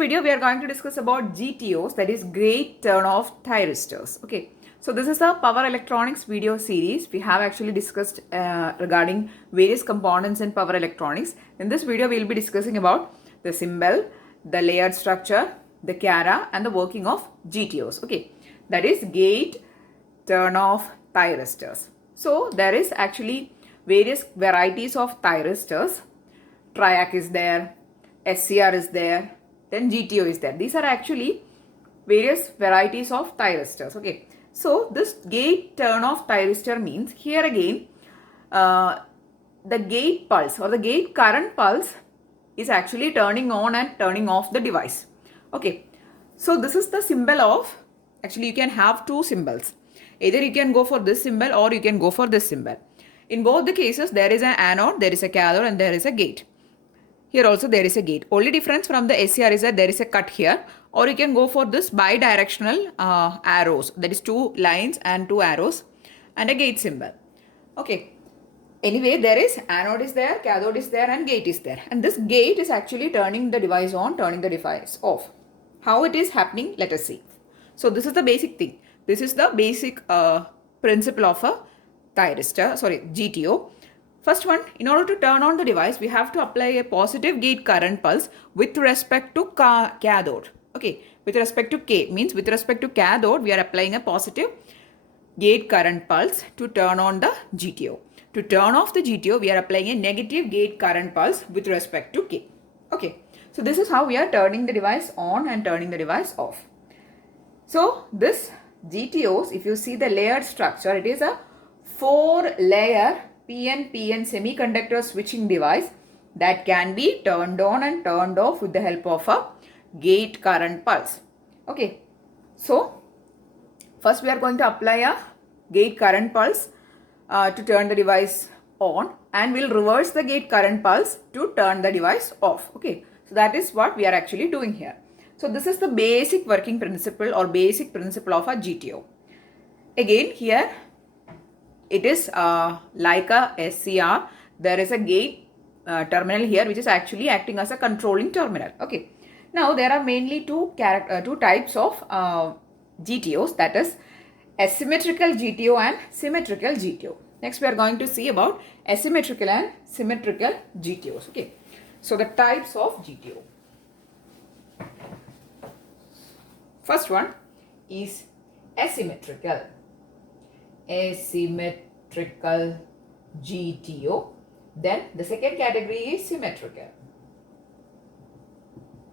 video, we are going to discuss about GTOs, that is gate turn-off thyristors. Okay, so this is a power electronics video series. We have actually discussed regarding various components in power electronics. In this video, we will be discussing about the symbol, the layered structure, the CARA, and the working of GTOs. Okay, that is gate turn-off thyristors. So there is actually various varieties of thyristors. Triac is there, SCR is there, then GTO is there. These are actually various varieties of thyristors. Okay, so this gate turn off thyristor means here again the gate pulse or the gate current pulse is actually turning on and turning off the device. Okay, so this is the symbol of, actually you can have two symbols. Either you can go for this symbol or you can go for this symbol. In both the cases, there is an anode, there is a cathode, and there is a gate. Here also there is a gate. Only difference from the SCR is that there is a cut here, or you can go for this bidirectional arrows. That is two lines and two arrows and a gate symbol. Okay. Anyway, there is anode is there, cathode is there, and gate is there. And this gate is actually turning the device on, turning the device off. How it is happening, let us see. So this is the basic thing. This is the basic principle of a thyristor, GTO. First one, in order to turn on the device, we have to apply a positive gate current pulse with respect to cathode. Okay, with respect to K, means with respect to cathode, we are applying a positive gate current pulse to turn on the GTO. To turn off the GTO, we are applying a negative gate current pulse with respect to K. Okay, so this is how we are turning the device on and turning the device off. So this GTOs, if you see the layered structure, it is a 4-layer PNPN semiconductor switching device that can be turned on and turned off with the help of a gate current pulse. Okay, so first we are going to apply a gate current pulse to turn the device on, and we'll reverse the gate current pulse to turn the device off. Okay, so that is what we are actually doing here. So this is the basic working principle or basic principle of a GTO. Again, here it is like a SCR. There is a gate terminal here which is actually acting as a controlling terminal. Okay. Now there are mainly two types of GTOs, that is asymmetrical GTO and symmetrical GTO. Next we are going to see about asymmetrical and symmetrical GTOs. Okay. So the types of GTO. First one is asymmetrical. Asymmetrical GTO. Then the second category is symmetrical.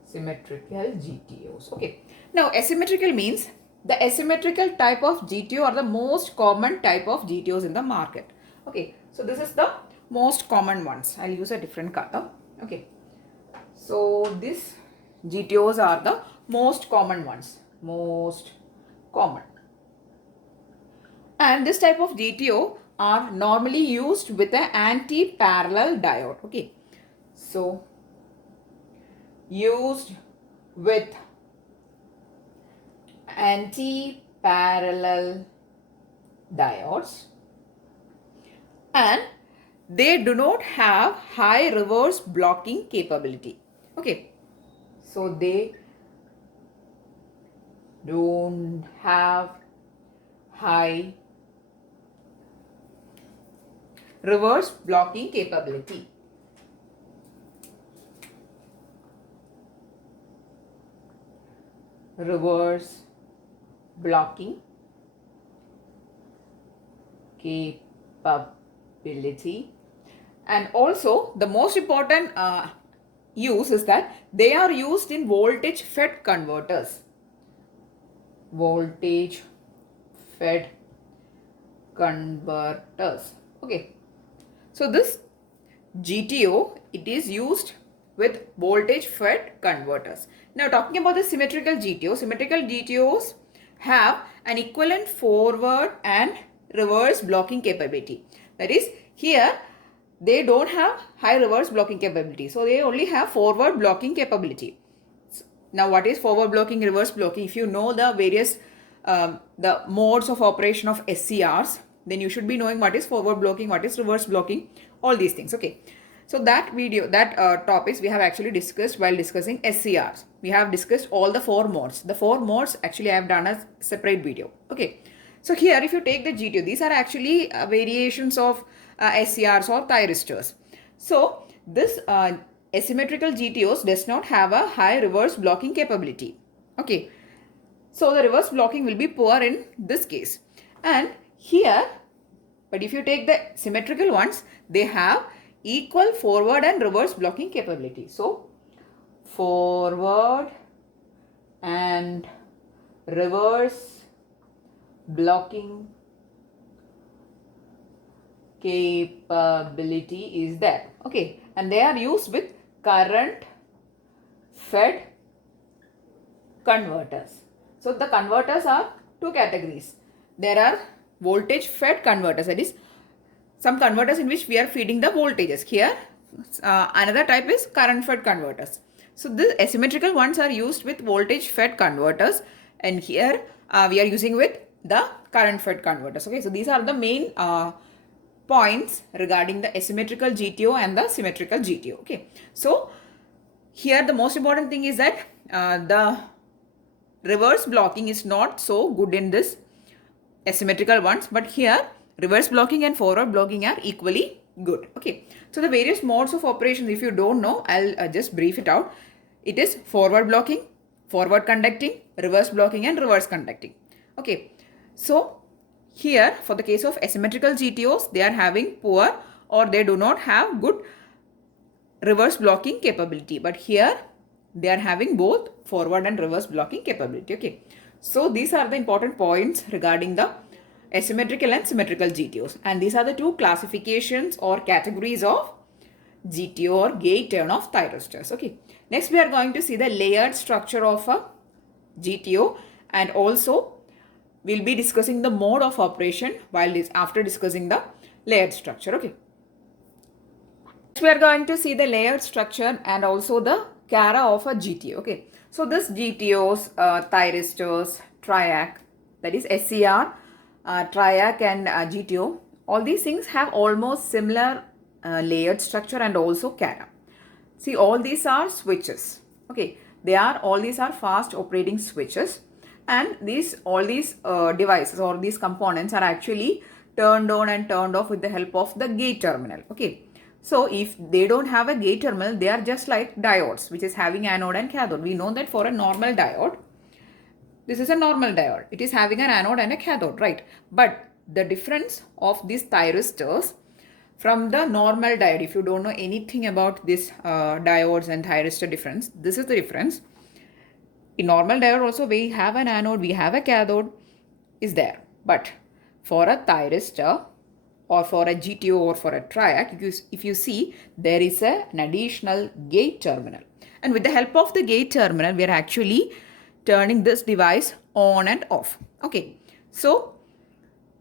Symmetrical GTOs. Okay. Now asymmetrical means the asymmetrical type of GTO are the most common type of GTOs in the market. Okay. So this is the most common ones. I'll use a different color. Okay. So these GTOs are the most common ones. Most common. And this type of GTO are normally used with an anti-parallel diode. Okay. So, used with anti-parallel diodes, and they do not have high reverse blocking capability. Okay. So, they don't have high reverse blocking capability. Reverse blocking capability. And also the most important use is that they are used in voltage fed converters. Voltage fed converters. Okay. So this GTO, it is used with voltage fed converters. Now talking about the symmetrical GTOs have an equivalent forward and reverse blocking capability. That is, here they don't have high reverse blocking capability. So they only have forward blocking capability. Now what is forward blocking, reverse blocking? If you know the various the modes of operation of SCRs, then you should be knowing what is forward blocking, what is reverse blocking, all these things. Okay. So that video, that topics we have actually discussed while discussing SCRs. We have discussed all the four modes. The four modes actually I have done a separate video. Okay. So here if you take the GTO, these are actually variations of SCRs or thyristors. So this asymmetrical GTOs does not have a high reverse blocking capability. Okay. So the reverse blocking will be poor in this case. And here, but if you take the symmetrical ones, they have equal forward and reverse blocking capability. So forward and reverse blocking capability is there. Okay. And they are used with current fed converters. So the converters are two categories. There are voltage fed converters, that is some converters in which we are feeding the voltages. Here another type is current fed converters. So the asymmetrical ones are used with voltage fed converters, and here we are using with the current fed converters. Okay, so these are the main points regarding the asymmetrical GTO and the symmetrical GTO. Okay, so here the most important thing is that the reverse blocking is not so good in this asymmetrical ones, but here reverse blocking and forward blocking are equally good. Okay, so the various modes of operations, if you don't know, I'll just brief it out. It is forward blocking, forward conducting, reverse blocking and reverse conducting. Okay, so here for the case of asymmetrical GTOs, they are having poor or they do not have good reverse blocking capability, but here they are having both forward and reverse blocking capability. Okay, so these are the important points regarding the asymmetrical and symmetrical GTOs, and these are the two classifications or categories of GTO or gate turn-off thyristors. Okay, next we are going to see the layered structure of a GTO, and also we'll be discussing the mode of operation while after discussing the layered structure. Okay, next we are going to see the layered structure and also the CARA of a GTO. Okay, so this GTOs, thyristors, triac, that is SCR, triac and GTO, all these things have almost similar layered structure and also CARA. See, all these are switches. Okay, all these are fast operating switches, and all these devices or these components are actually turned on and turned off with the help of the gate terminal. Okay, so if they don't have a gate terminal, they are just like diodes, which is having anode and cathode. We know that for a normal diode, this is a normal diode. It is having an anode and a cathode, right? But the difference of these thyristors from the normal diode, if you don't know anything about this diodes and thyristor difference, this is the difference. In normal diode also, we have an anode, we have a cathode is there. But for a thyristor or for a GTO or for a triac, if you see, there is an additional gate terminal. And with the help of the gate terminal, we are actually turning this device on and off. Okay, so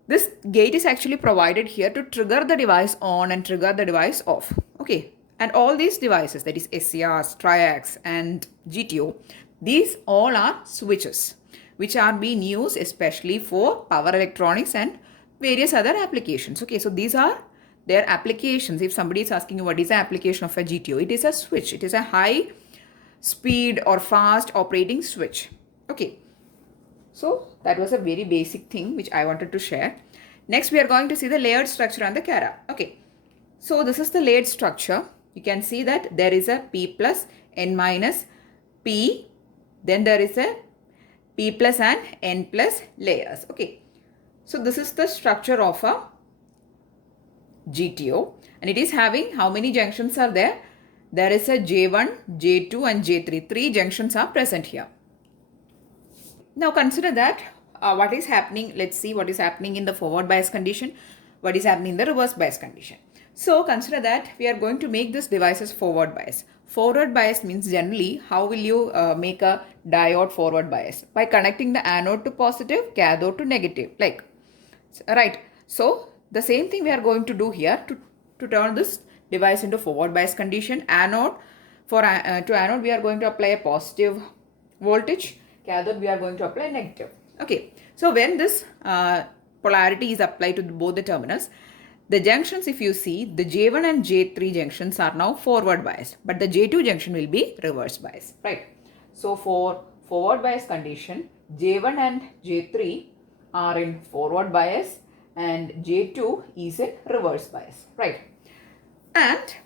this gate is actually provided here to trigger the device on and trigger the device off. Okay, and all these devices, that is SCRs, triacs and GTO, these all are switches which are being used especially for power electronics and various other applications. Okay, so these are their applications. If somebody is asking you what is the application of a GTO, it is a switch. It is a high speed or fast operating switch. Okay, so that was a very basic thing which I wanted to share. Next we are going to see the layered structure and the CARA. Okay, so this is the layered structure. You can see that there is a P plus, N minus, P, then there is a P plus and N plus layers. Okay, so this is the structure of a GTO, and it is having how many junctions are there? There is a J1, J2 and J3. 3 junctions are present here. Now consider that what is happening. Let's see what is happening in the forward bias condition, what is happening in the reverse bias condition. So consider that we are going to make this device as forward bias. Forward bias means generally how will you make a diode forward bias? By connecting the anode to positive, cathode to negative, like, right? So the same thing we are going to do here to turn this device into forward bias condition. Anode, to anode we are going to apply a positive voltage, cathode we are going to apply negative. Okay, so when this polarity is applied to both the terminals, The junctions, if you see, the J1 and J3 junctions are now forward biased, but the J2 junction will be reverse biased, right? So for forward bias condition, J1 and J3 are in forward bias and J2 is in reverse bias, right? And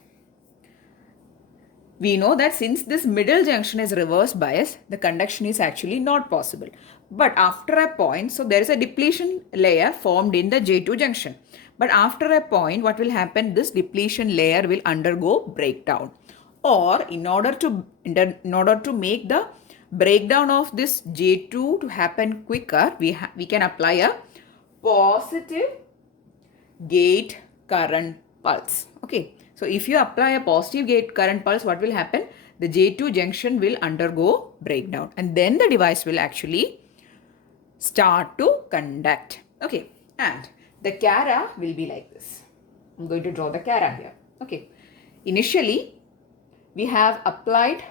we know that since this middle junction is reverse bias, the conduction is actually not possible. But after a point, so there is a depletion layer formed in the J2 junction. But after a point, what will happen? This depletion layer will undergo breakdown. Or in order to make the breakdown of this J2 to happen quicker, we can apply a positive gate current pulse. Okay. So if you apply a positive gate current pulse, what will happen? The J2 junction will undergo breakdown and then the device will actually start to conduct. Okay. And the cara will be like this. I'm going to draw the cara here. Okay. Initially, we have applied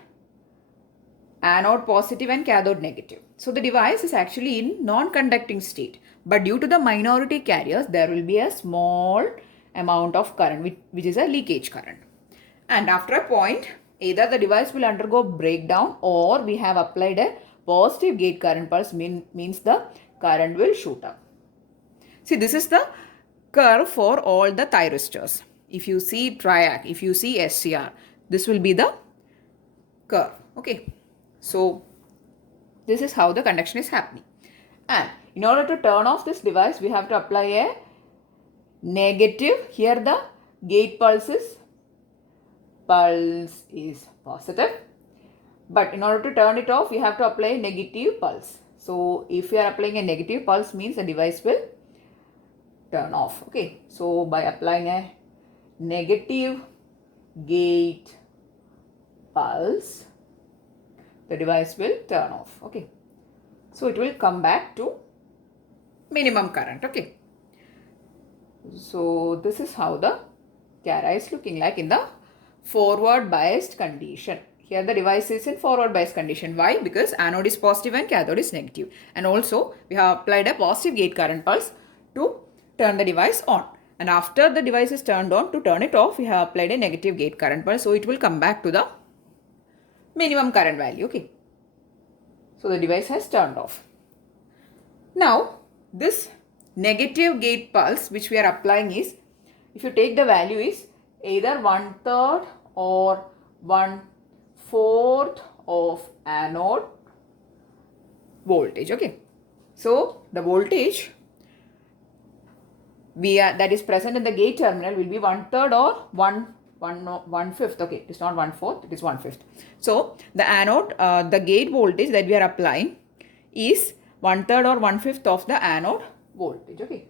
anode positive and cathode negative. So the device is actually in non-conducting state. But due to the minority carriers, there will be a small amount of current, which is a leakage current. And after a point, either the device will undergo breakdown or we have applied a positive gate current pulse, means the current will shoot up. See, this is the curve for all the thyristors. If you see TRIAC, if you see SCR, this will be the curve. Okay. So, this is how the conduction is happening. And in order to turn off this device, we have to apply a negative. Here the gate pulse is positive. But in order to turn it off, we have to apply a negative pulse. So, if you are applying a negative pulse, means the device will turn off. Okay. So, by applying a negative gate pulse, the device will turn off. Okay. So it will come back to minimum current. Okay. So this is how the cara is looking like in the forward biased condition. Here the device is in forward biased condition. Why? Because anode is positive and cathode is negative. And also we have applied a positive gate current pulse to turn the device on. And after the device is turned on, to turn it off, we have applied a negative gate current pulse. So it will come back to the minimum current value. Okay. So the device has turned off. Now this negative gate pulse which we are applying is, if you take the value, is either 1/3 or 1/4 of anode voltage. Okay. So the voltage that is present in the gate terminal will be 1/3 or 1/5. Okay, it is not 1/4, it is 1/5. So the anode, the gate voltage that we are applying is 1/3 or 1/5 of the anode voltage. Okay,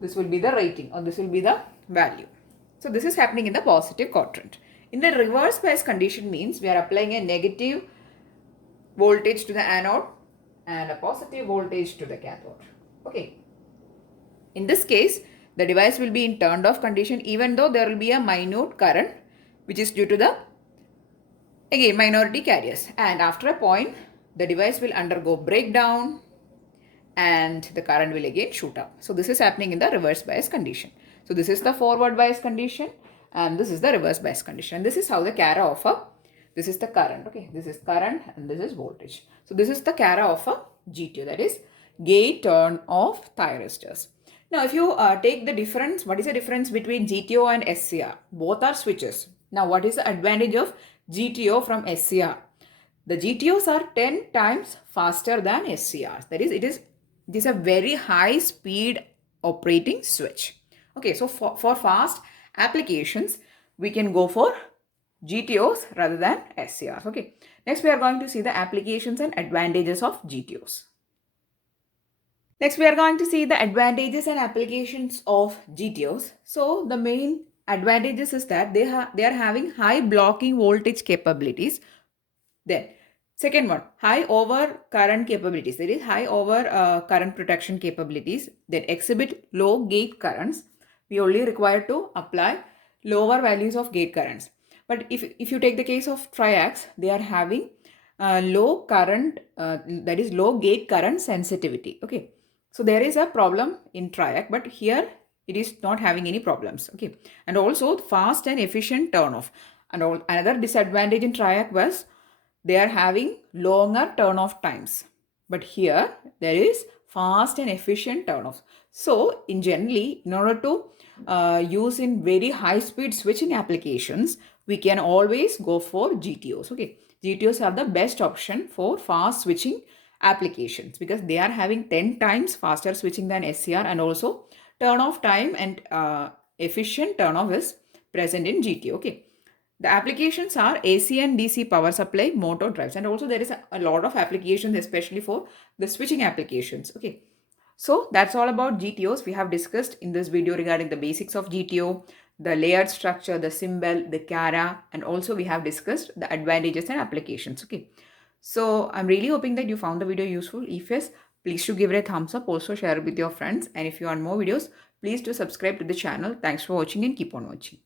this will be the rating or this will be the value. So this is happening in the positive quadrant. In the reverse bias condition, means we are applying a negative voltage to the anode and a positive voltage to the cathode. Okay. In this case, the device will be in turned off condition, even though there will be a minute current which is due to the, again, minority carriers. And after a point, the device will undergo breakdown and the current will again shoot up. So this is happening in the reverse bias condition. So this is the forward bias condition and this is the reverse bias condition. This is how the cara of a, this is the current. Okay, this is current and this is voltage. So this is the cara of a GTO, that is gate turn off thyristors. Now, if you take the difference, what is the difference between GTO and SCR? Both are switches. Now, what is the advantage of GTO from SCR? The GTOs are 10 times faster than SCRs. That is, it is a very high speed operating switch. Okay, so for fast applications, we can go for GTOs rather than SCRs. Okay, next we are going to see the applications and advantages of GTOs. Next, we are going to see the advantages and applications of GTOs. So, the main advantages is that they are having high blocking voltage capabilities. Then, second one, high over current capabilities. That is high over current protection capabilities. Then, exhibit low gate currents. We only require to apply lower values of gate currents. But if you take the case of TRIACs, they are having low current, that is low gate current sensitivity. Okay. So there is a problem in TRIAC, but here it is not having any problems. Okay, and also fast and efficient turn off. And another disadvantage in Triac was they are having longer turn off times, but here there is fast and efficient turn off. So in generally, in order to use in very high speed switching applications, we can always go for GTOs. Okay, GTOs are the best option for fast switching applications because they are having 10 times faster switching than SCR, and also turn off time and efficient turn off is present in GTO. Okay, the applications are AC and DC power supply, motor drives, and also there is a lot of applications, especially for the switching applications. Okay, so that's all about GTOs. We have discussed in this video regarding the basics of GTO, the layered structure, the symbol, the CARA, and also we have discussed the advantages and applications. Okay, so I'm really hoping that you found the video useful. If yes, please do give it a thumbs up. Also share it with your friends. And if you want more videos, please do subscribe to the channel. Thanks for watching and keep on watching.